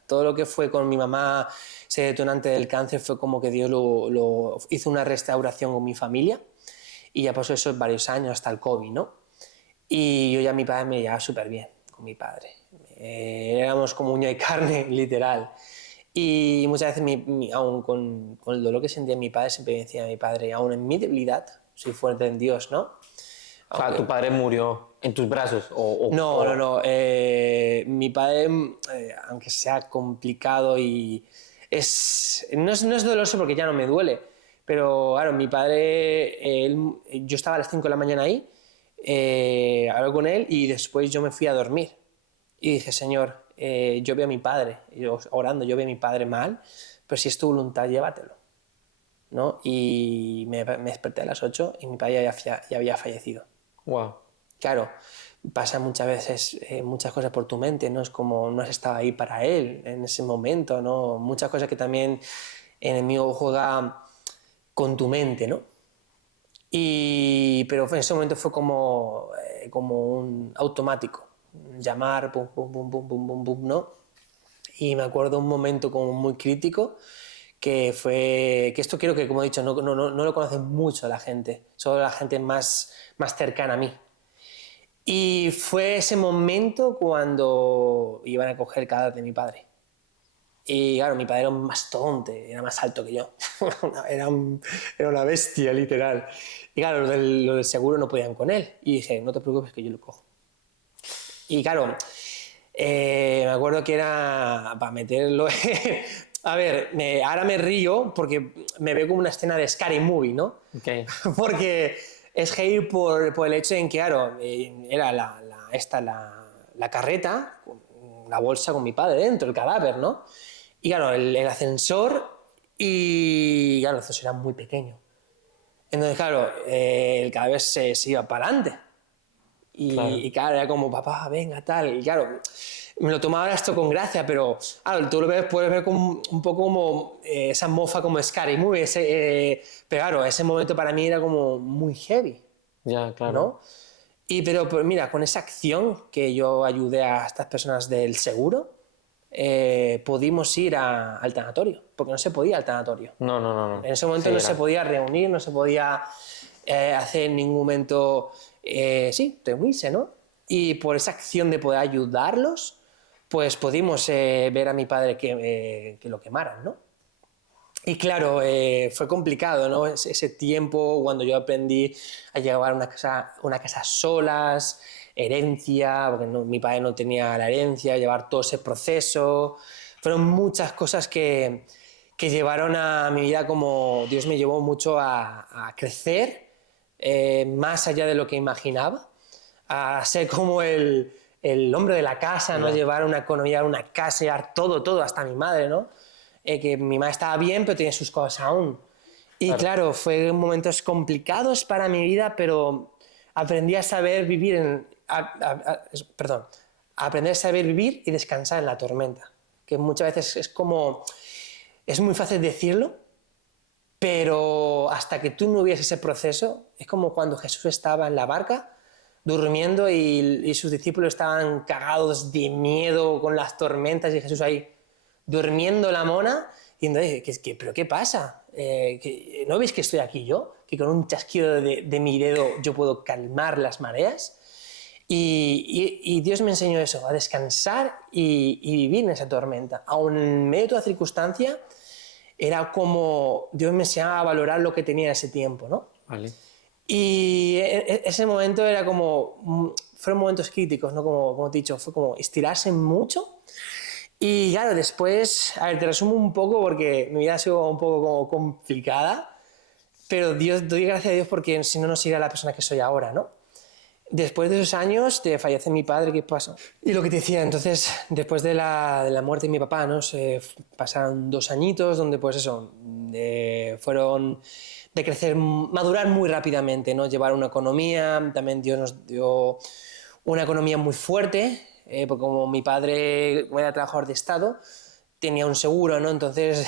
Todo lo que fue con mi mamá, ese detonante del cáncer, fue como que Dios lo hizo una restauración con mi familia, y ya pasó eso varios años hasta el COVID, ¿no? Y yo ya mi padre me llevaba súper bien con mi padre. Éramos como uña y carne, literal. Y muchas veces, aún con el dolor que sentía mi padre, siempre me decía mi padre, aún en mi debilidad, soy fuerte en Dios, ¿no? O sea, tu padre murió en tus brazos. No. Mi padre, aunque sea complicado y no es doloroso porque ya no me duele, pero claro, mi padre, yo estaba a las 5 de la mañana ahí, hablé con él y después yo me fui a dormir. Y dije, Señor, yo veo a mi padre, orando, yo veo a mi padre mal, pero si es tu voluntad, llévatelo, ¿no? Y me desperté a las 8 y mi padre ya había fallecido. Wow. Claro, pasa muchas veces muchas cosas por tu mente, ¿no? Es como no has estado ahí para él en ese momento, ¿no? Muchas cosas que también el enemigo juega con tu mente, ¿no? Pero en ese momento fue como un automático, llamar, pum, pum, pum, pum, pum, pum, pum, ¿no? Y me acuerdo un momento como muy crítico que esto creo que, como he dicho, no lo conoce mucho la gente, solo la gente más cercana a mí. Y fue ese momento cuando iban a coger el cadáver de mi padre. Y claro, mi padre era un mastodonte, era más alto que yo. era una bestia, literal. Y claro, los del seguro no podían con él. Y dije, no te preocupes que yo lo cojo. Y claro, me acuerdo que era para meterlo... A ver, ahora me río porque me veo como una escena de Scary Movie, ¿no? Okay. Porque es heavy por el hecho de que, claro, era la carreta, la bolsa con mi padre dentro, el cadáver, ¿no? Y claro, el ascensor, y claro, el ascensor era muy pequeño. Entonces, claro, el cadáver se iba para adelante. Y claro, era como, papá, venga, tal. Y claro, me lo tomaba esto con gracia, pero claro, tú lo puedes ver como, un poco como esa mofa como Scary Movie. Pero claro, ese momento para mí era como muy heavy. Ya, claro. ¿No? Pero mira, con esa acción que yo ayudé a estas personas del seguro, pudimos ir al tanatorio, porque no se podía al tanatorio. No. En ese momento no se podía reunir, no se podía hacer en ningún momento, reunirse, ¿no? Y por esa acción de poder ayudarlos, pues pudimos ver a mi padre que lo quemaran, ¿no? Y claro, fue complicado, ¿no? Ese tiempo cuando yo aprendí a llevar una casa solas, herencia, porque mi padre no tenía la herencia, llevar todo ese proceso. Fueron muchas cosas que llevaron a mi vida como Dios me llevó mucho a crecer más allá de lo que imaginaba, a ser como el hombre de la casa, ¿no? Llevar una economía, una casa, llevar todo, hasta mi madre, ¿no? Que mi madre estaba bien, pero tenía sus cosas aún. Y claro, fue momentos complicados para mi vida, pero aprendí a saber vivir aprender a saber vivir y descansar en la tormenta, que muchas veces es muy fácil decirlo, pero hasta que tú no vieses ese proceso, es como cuando Jesús estaba en la barca durmiendo y sus discípulos estaban cagados de miedo con las tormentas y Jesús ahí durmiendo la mona, diciendo, ¿pero qué pasa? ¿No veis que estoy aquí yo? Que con un chasquido de mi dedo yo puedo calmar las mareas. Y Dios me enseñó eso, a descansar y vivir en esa tormenta. Aún en medio de toda circunstancia, era como Dios me enseñaba a valorar lo que tenía en ese tiempo, ¿no? Vale. Y ese momento era como, fueron momentos críticos, ¿no? Como te he dicho, fue como estirarse mucho. Y claro, después, a ver, te resumo un poco porque mi vida ha sido un poco como complicada, pero doy gracias a Dios porque si no, no sería la persona que soy ahora, ¿no? Después de esos años de fallece mi padre, ¿qué pasó? Y lo que te decía, entonces, después de la muerte de mi papá, ¿no? Se pasaron 2 añitos donde, pues eso, fueron de crecer, madurar muy rápidamente, ¿no? Llevar una economía, también Dios nos dio una economía muy fuerte, porque como mi padre era trabajador de Estado, tenía un seguro, ¿no? Entonces,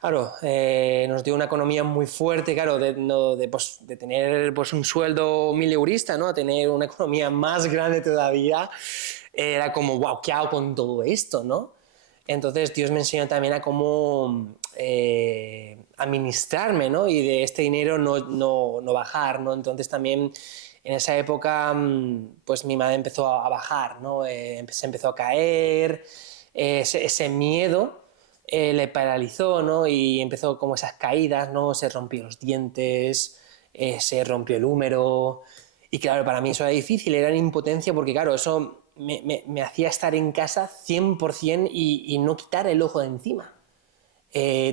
claro, nos dio una economía muy fuerte, claro, de tener pues, un sueldo 1000 eurista, ¿no? A tener una economía más grande todavía, era como, wow, ¿qué hago con todo esto, no? Entonces, Dios me enseñó también a cómo administrarme, ¿no? Y de este dinero no bajar, ¿no? Entonces, también en esa época, pues mi madre empezó a bajar, ¿no? Se empezó a caer, ese miedo le paralizó, ¿no? Y empezó como esas caídas, ¿no? Se rompió los dientes, se rompió el húmero. Y claro, para mí eso era difícil, era una impotencia porque, claro, eso me hacía estar en casa 100% y no quitar el ojo de encima.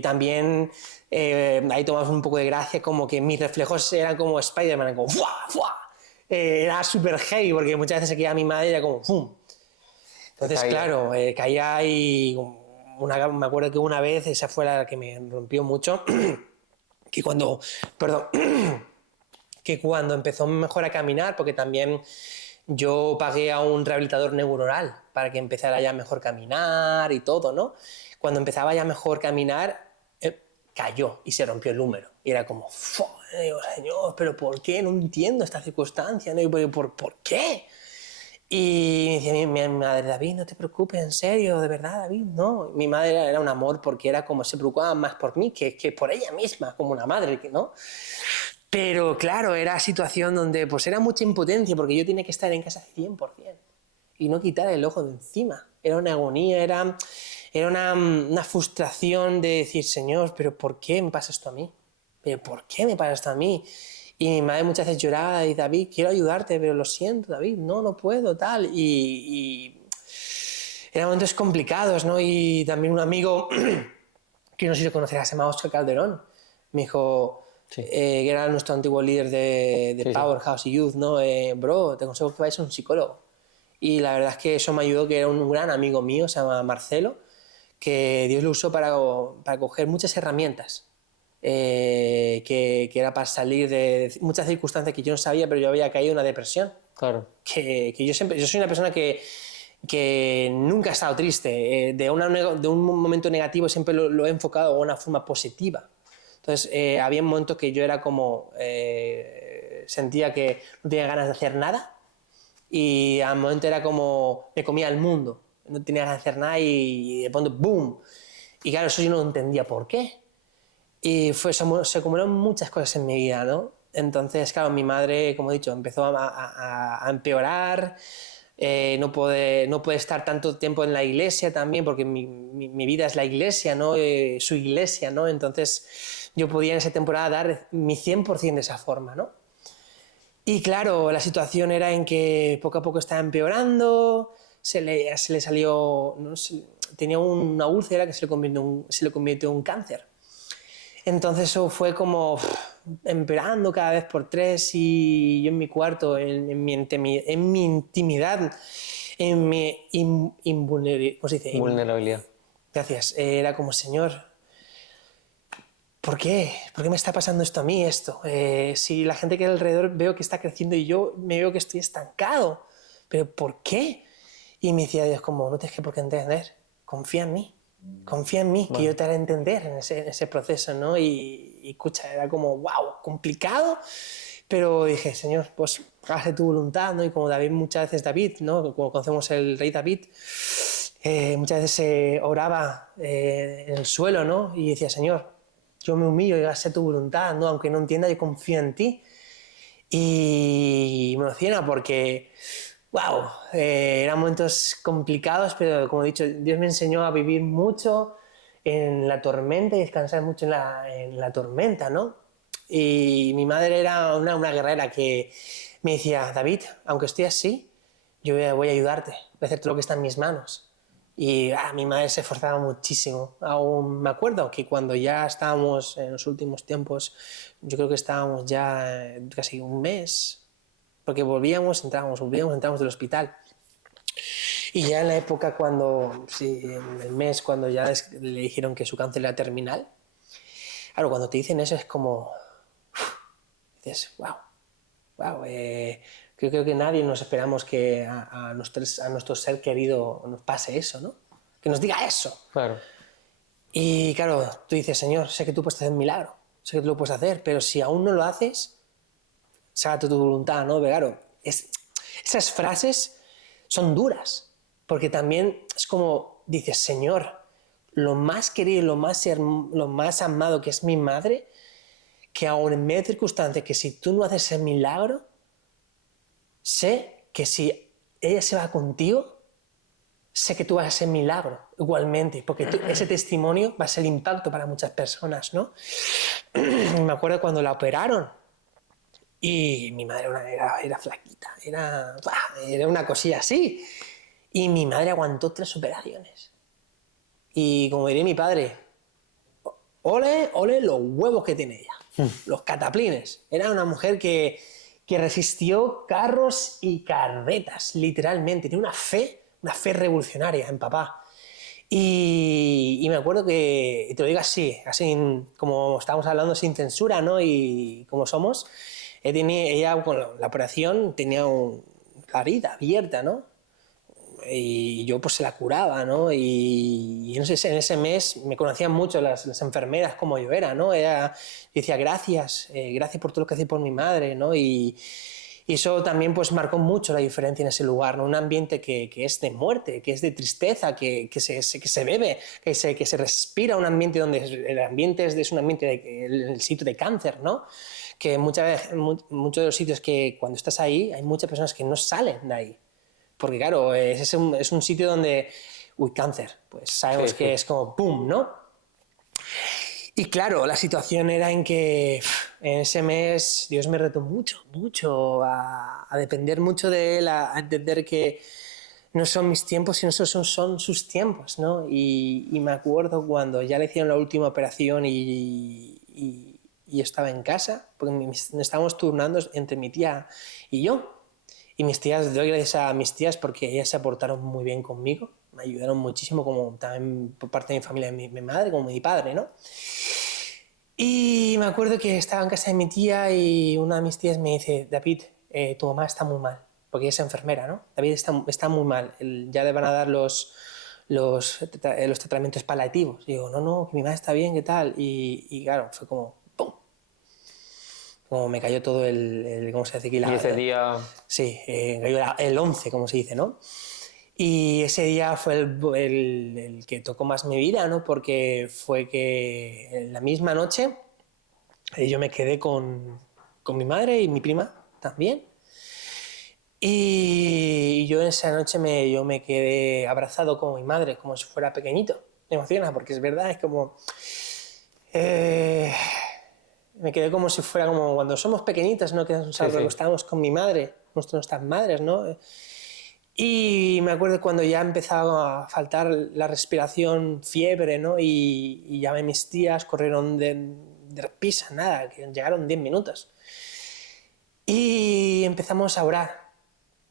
También ahí tomamos un poco de gracia, como que mis reflejos eran como Spider-Man, como ¡fua! ¡Fua! Era súper heavy porque muchas veces se quedaba mi madre y era como ¡fum! Entonces, claro, caía y me acuerdo que una vez, esa fue la que me rompió mucho, perdón, que cuando empezó mejor a caminar, porque también yo pagué a un rehabilitador neuronal para que empezara ya mejor a caminar y todo, ¿no? Cuando empezaba ya mejor a caminar, cayó y se rompió el húmero. Y era como, digo, Señor, ¿pero por qué? No entiendo esta circunstancia, ¿no? Y ¿por qué? Y me decía mi madre, David, no te preocupes, en serio, de verdad, David, no. Mi madre era un amor porque era como se preocupaba más por mí que por ella misma, como una madre, ¿no? Pero claro, era situación donde pues era mucha impotencia porque yo tenía que estar en casa 100% y no quitar el ojo de encima. Era una agonía, era una frustración de decir, Señor, ¿pero por qué me pasa esto a mí? ¿Pero por qué me pasa esto a mí? Y mi madre muchas veces lloraba y David, quiero ayudarte, pero lo siento, David, no puedo, tal. Y eran momentos complicados, ¿no? Y también un amigo que no sé si lo conocerás, se llama Oscar Calderón, me dijo, que era nuestro antiguo líder de Powerhouse y Youth, ¿no? Bro, te aconsejo que vayas a un psicólogo. Y la verdad es que eso me ayudó, que era un gran amigo mío, se llama Marcelo, que Dios lo usó para coger muchas herramientas. Que era para salir de muchas circunstancias que yo no sabía, pero yo había caído en una depresión. Claro. Que yo soy una persona que nunca ha estado triste. De un momento negativo siempre lo he enfocado de una forma positiva. Entonces, había momentos que yo era como, sentía que no tenía ganas de hacer nada y al momento era como, me comía el mundo. No tenía ganas de hacer nada y de pronto, ¡boom! Y claro, eso yo no entendía por qué. Y se acumularon muchas cosas en mi vida, ¿no? Entonces, claro, mi madre, como he dicho, empezó a empeorar, no puede estar tanto tiempo en la iglesia también, porque mi vida es la iglesia, ¿no? Su iglesia, ¿no? Entonces, yo podía en esa temporada dar mi 100% de esa forma, ¿no? Y claro, la situación era en que poco a poco estaba empeorando, se le salió, no sé, tenía una úlcera que se le convirtió en un cáncer. Entonces eso fue como empeorando cada vez por tres y yo en mi cuarto, en mi intimidad, en mi invulnerabilidad, ¿cómo se dice? Vulnerabilidad. Gracias, era como, Señor, ¿por qué? ¿Por qué me está pasando esto a mí, esto? Si la gente que hay alrededor veo que está creciendo y yo me veo que estoy estancado, ¿pero por qué? Y me decía Dios como, no tienes por qué entender, confía en mí, que yo te haré entender en ese proceso, ¿no? Y escucha, era como, wow, complicado, pero dije, Señor, pues hágase tu voluntad, ¿no? Y como David, muchas veces David, ¿no? Como conocemos el rey David, muchas veces oraba en el suelo, ¿no? Y decía, Señor, yo me humillo y hágase tu voluntad, ¿no? Aunque no entienda, yo confío en ti. Y me emociona porque, wow, eran momentos complicados, pero como he dicho, Dios me enseñó a vivir mucho en la tormenta y descansar mucho en la tormenta, ¿no? Y mi madre era una guerrera que me decía, David, aunque estoy así, yo voy a ayudarte, voy a hacer todo lo que está en mis manos. Y mi madre se esforzaba muchísimo. Aún me acuerdo que cuando ya estábamos en los últimos tiempos, yo creo que estábamos ya casi un mes, porque entrábamos del hospital. Y ya en la época cuando, sí, en el mes, cuando ya le dijeron que su cáncer era terminal, claro, cuando te dicen eso es como, dices, wow, wow, creo que nadie nos esperamos que a nuestro ser querido nos pase eso, ¿no? Que nos diga eso. Claro. Y claro, tú dices, Señor, sé que tú puedes hacer un milagro, sé que tú lo puedes hacer, pero si aún no lo haces, ságate tu voluntad, ¿no? Pero claro, esas frases son duras, porque también es como dices, Señor, lo más querido, lo más amado que es mi madre, que aún en medio de circunstancias que si tú no haces el milagro, sé que si ella se va contigo, sé que tú vas a ser milagro igualmente, porque ese testimonio va a ser impacto para muchas personas, ¿no? Me acuerdo cuando la operaron y mi madre era flaquita, era una cosilla así. Y mi madre aguantó 3 operaciones. Y como diría mi padre, ole, ole los huevos que tiene ella, los cataplines. Era una mujer que resistió carros y carretas, literalmente. Tiene una fe revolucionaria en papá. Y me acuerdo que, y te lo digo así como estábamos hablando, sin censura, ¿no? Y como somos, ella con la operación tenía la herida abierta, ¿no? Y yo pues se la curaba, ¿no? Y en ese mes me conocían mucho las enfermeras como yo era, ¿no? Yo decía, gracias por todo lo que hacéis por mi madre, ¿no? Y eso también pues marcó mucho la diferencia en ese lugar, ¿no? Un ambiente que es de muerte, que es de tristeza, que se bebe, que se respira, un ambiente donde el ambiente es un ambiente, el sitio de cáncer, ¿no? Que muchas veces, muchos de los sitios que cuando estás ahí hay muchas personas que no salen de ahí. Porque claro, es un sitio donde, cáncer, pues sabemos que es como ¡pum!, ¿no? Y claro, la situación era en que en ese mes Dios me retó mucho a depender mucho de Él, a entender que no son mis tiempos, sino son sus tiempos, ¿no? Y me acuerdo cuando ya le hicieron la última operación y yo estaba en casa, porque nos estábamos turnando entre mi tía y yo. Y mis tías, doy gracias a mis tías porque ellas se aportaron muy bien conmigo, me ayudaron muchísimo, como también por parte de mi familia, mi madre, como mi padre, ¿no? Y me acuerdo que estaba en casa de mi tía y una de mis tías me dice, David, tu mamá está muy mal, porque ella es enfermera, ¿no? David está muy mal, ya le van a dar los tratamientos paliativos. Y digo, no, que mi mamá está bien, ¿qué tal? Y claro, fue como, ¡pum! Como me cayó todo ¿cómo se dice aquí? Y ese día... Sí, cayó el 11, como se dice, ¿no? Y ese día fue el que tocó más mi vida, ¿no? Porque fue que en la misma noche yo me quedé con mi madre y mi prima también. Y yo esa noche yo me quedé abrazado con mi madre, como si fuera pequeñito. Me emociona porque es verdad, es como... Me quedé como si fuera como cuando somos pequeñitos, ¿no? Que nos acostábamos con mi madre, nuestras madres, ¿no? Y me acuerdo cuando ya empezaba a faltar la respiración, fiebre, ¿no? Y llamé a mis tías, corrieron de prisa, nada, que llegaron 10 minutos. Y empezamos a orar.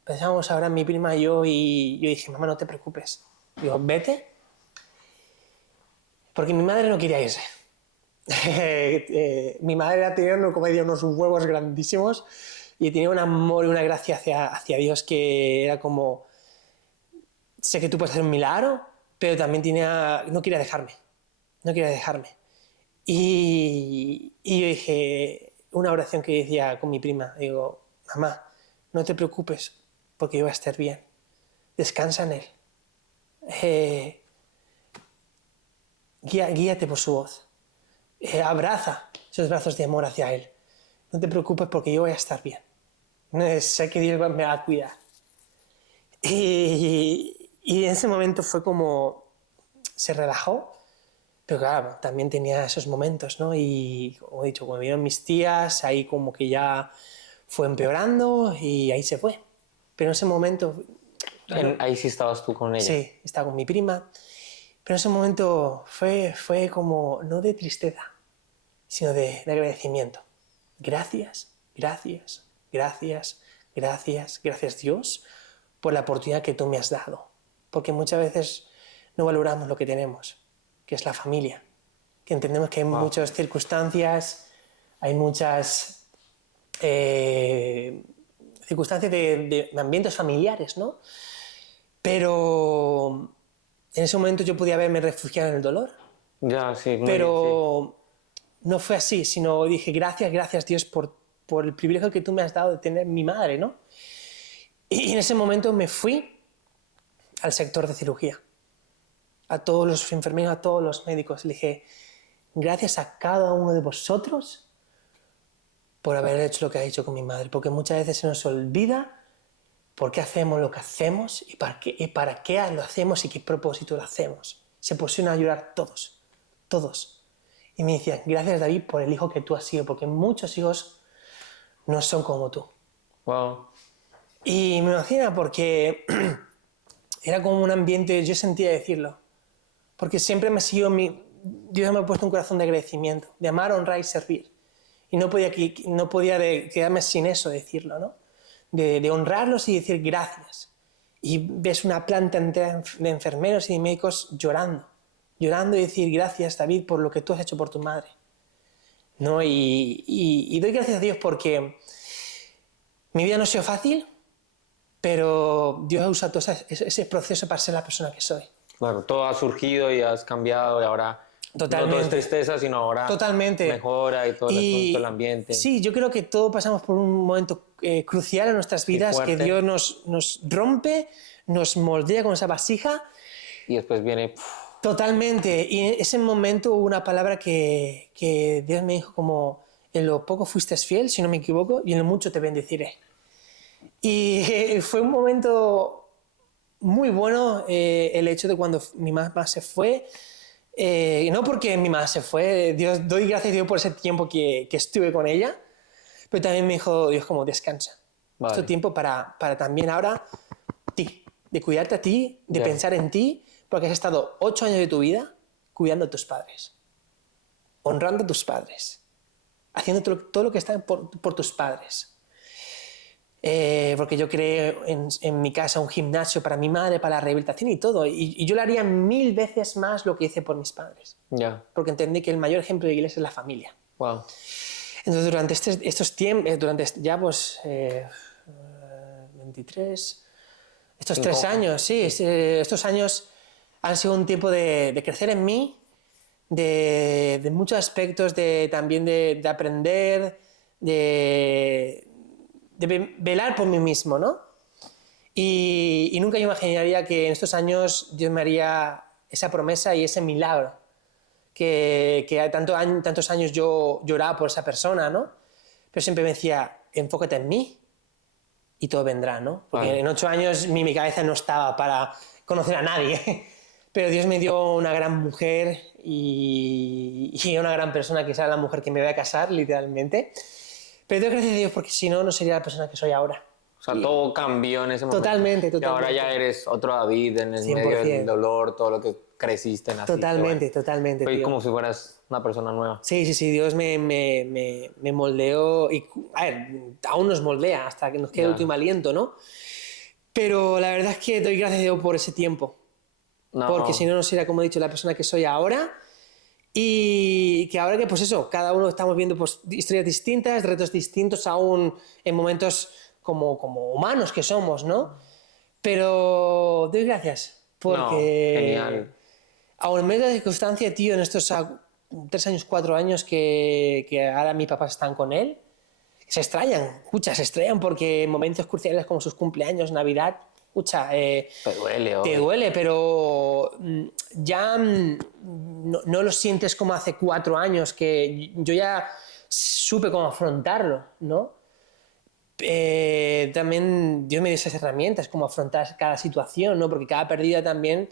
Empezamos a orar mi prima y yo dije, mamá, no te preocupes. Digo, vete. Porque mi madre no quería irse. Mi madre era tener unos huevos grandísimos y tenía un amor y una gracia hacia Dios que era como, sé que tú puedes hacer un milagro, pero también no quería dejarme, no quería dejarme. Y yo dije, una oración que decía con mi prima, digo, mamá, no te preocupes porque yo voy a estar bien, descansa en Él, guíate por su voz. Abraza esos brazos de amor hacia Él. No te preocupes porque yo voy a estar bien. Sé que Dios me va a cuidar. Y en ese momento fue como... Se relajó, pero claro, también tenía esos momentos, ¿no? Y como he dicho, cuando vieron mis tías, ahí como que ya fue empeorando y ahí se fue. Pero en ese momento... Ahí sí estabas tú con ella. Sí, estaba con mi prima. Pero en ese momento fue como, no de tristeza, sino de agradecimiento. Gracias, gracias, gracias, gracias, gracias Dios por la oportunidad que tú me has dado. Porque muchas veces no valoramos lo que tenemos, que es la familia. Que entendemos que hay muchas circunstancias, hay muchas circunstancias de ambientes familiares, ¿no? Pero en ese momento yo podía haberme refugiado en el dolor. Ya, sí. Pero no fue así, sino dije, gracias Dios por el privilegio que tú me has dado de tener mi madre, ¿no? Y en ese momento me fui al sector de cirugía, a todos los enfermeros, a todos los médicos. Le dije, gracias a cada uno de vosotros por haber hecho lo que ha hecho con mi madre, porque muchas veces se nos olvida por qué hacemos lo que hacemos y para qué lo hacemos y qué propósito lo hacemos. Se pusieron a llorar todos, todos. Y me decían, gracias David por el hijo que tú has sido, porque muchos hijos no son como tú. Wow. Y me emociona porque era como un ambiente, yo sentía decirlo, porque siempre me siguió Dios me ha puesto un corazón de agradecimiento, de amar, honrar y servir. Y no podía quedarme sin eso, decirlo, ¿no? De honrarlos y decir gracias. Y ves una planta entera de enfermeros y de médicos llorando y decir gracias David por lo que tú has hecho por tu madre, ¿no? Y doy gracias a Dios porque mi vida no ha sido fácil, pero Dios ha usado todo ese proceso para ser la persona que soy. Claro, todo ha surgido y has cambiado y ahora Totalmente. no todo es tristeza, sino ahora Totalmente. mejora y todo el ambiente. Sí, yo creo que todos pasamos por un momento crucial en nuestras vidas, que Dios nos rompe, nos moldea con esa vasija. Y después viene... Totalmente. Y en ese momento hubo una palabra que Dios me dijo como, en lo poco fuiste fiel, si no me equivoco, y en lo mucho te bendeciré. Y fue un momento muy bueno el hecho de cuando mi mamá se fue. No porque mi mamá se fue, doy gracias a Dios por ese tiempo que estuve con ella, pero también me dijo Dios como descansa. Vale. Este tiempo para también ahora de cuidarte a ti, de pensar en ti, porque has estado 8 años de tu vida cuidando a tus padres, honrando a tus padres, haciendo todo lo que está por tus padres. Porque yo creé en mi casa un gimnasio para mi madre, para la rehabilitación y todo. Y yo le haría 1000 veces más lo que hice por mis padres. Porque entendí que el mayor ejemplo de iglesia es la familia. Wow. Entonces, durante estos tiempos, durante ya pues 23, estos 3 años, sí, estos años han sido un tiempo de crecer en mí, de muchos aspectos, también de aprender, de velar por mí mismo, ¿no? Y nunca yo imaginaría que en estos años Dios me haría esa promesa y ese milagro, que tantos años yo lloraba por esa persona, ¿no? Pero siempre me decía, enfócate en mí y todo vendrá, ¿no? Porque en 8 años mi cabeza no estaba para conocer a nadie, pero Dios me dio una gran mujer y una gran persona que será la mujer que me va a casar, literalmente. Pero doy gracias a Dios porque si no, no sería la persona que soy ahora. O sea, todo cambió en ese momento. Totalmente, Y ahora totalmente. ya eres otro David en el 100%. medio del dolor, todo lo que creciste, naciste. Totalmente, bueno. totalmente, Fue tío. como si fueras una persona nueva. Sí, sí, sí, Dios me moldeó y, a ver, aún nos moldea hasta que nos quede el Ya. último aliento, ¿no? Pero la verdad es que doy gracias a Dios por ese tiempo, No, porque si no, no sería, como he dicho, la persona que soy ahora y que ahora que, pues eso, cada uno estamos viendo pues, historias distintas, retos distintos aún en momentos como humanos que somos, ¿no? Pero doy gracias, porque... genial. Aún en medio de la circunstancia, tío, en estos 3 años, 4 años que ahora mis papás están con él, se extrañan, escucha, se extrañan porque en momentos cruciales como sus cumpleaños, Navidad, escucha, Te duele, te duele, pero ya no lo sientes como hace 4 años, que yo ya supe cómo afrontarlo, ¿no? También Dios me dio esas herramientas, cómo afrontar cada situación, ¿no? Porque cada pérdida también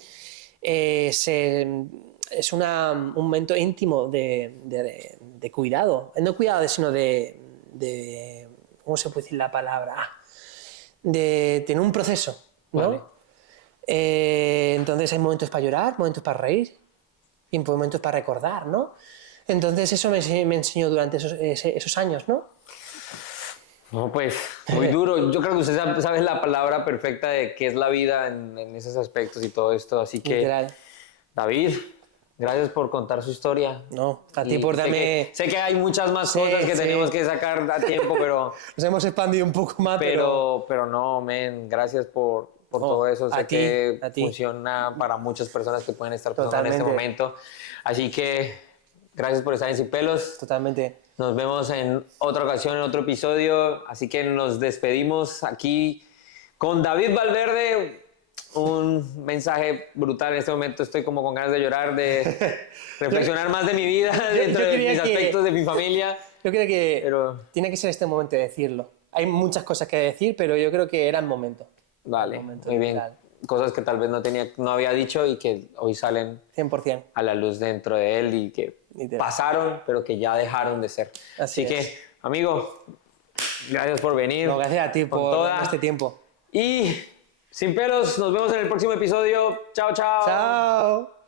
es un momento íntimo de cuidado. No cuidado, sino de ¿cómo se puede decir la palabra? De tener un proceso, ¿no? Vale. Entonces hay momentos para llorar, momentos para reír y momentos para recordar, ¿no? Entonces eso me enseñó durante esos años, ¿no? No, pues, muy duro. Yo creo que usted sabe la palabra perfecta de qué es la vida en esos aspectos y todo esto. Así que, Literal. David, gracias por contar su historia. No, a ti Y por sé darme... sé que hay muchas más Sí, cosas que sí. tenemos que sacar a tiempo, pero, Nos hemos expandido un poco más, pero... pero no, men, gracias por todo eso. a Sé ti, que a ti. funciona para muchas personas que pueden estar pasando en este Totalmente. momento. Así que, gracias por estar en Sin Pelos. Totalmente. Nos vemos en otra ocasión, en otro episodio. Así que nos despedimos aquí con David Valverde. Un mensaje brutal. En este momento estoy como con ganas de llorar, de reflexionar más de mi vida, dentro de quería mis que- aspectos de mi familia. Yo creo que Pero- tiene que ser este momento de decirlo. Hay muchas cosas que decir, pero yo creo que era el momento. Vale, El momento muy bien. literal. Cosas que tal vez no había dicho y que hoy salen 100%. a la luz dentro de él y que Literal. pasaron, pero que ya dejaron de ser. Así Así es. que, amigo, gracias por venir. No, gracias a ti Con por toda. este tiempo. Y Sin Pelos, nos vemos en el próximo episodio. Chao, chao. Chao.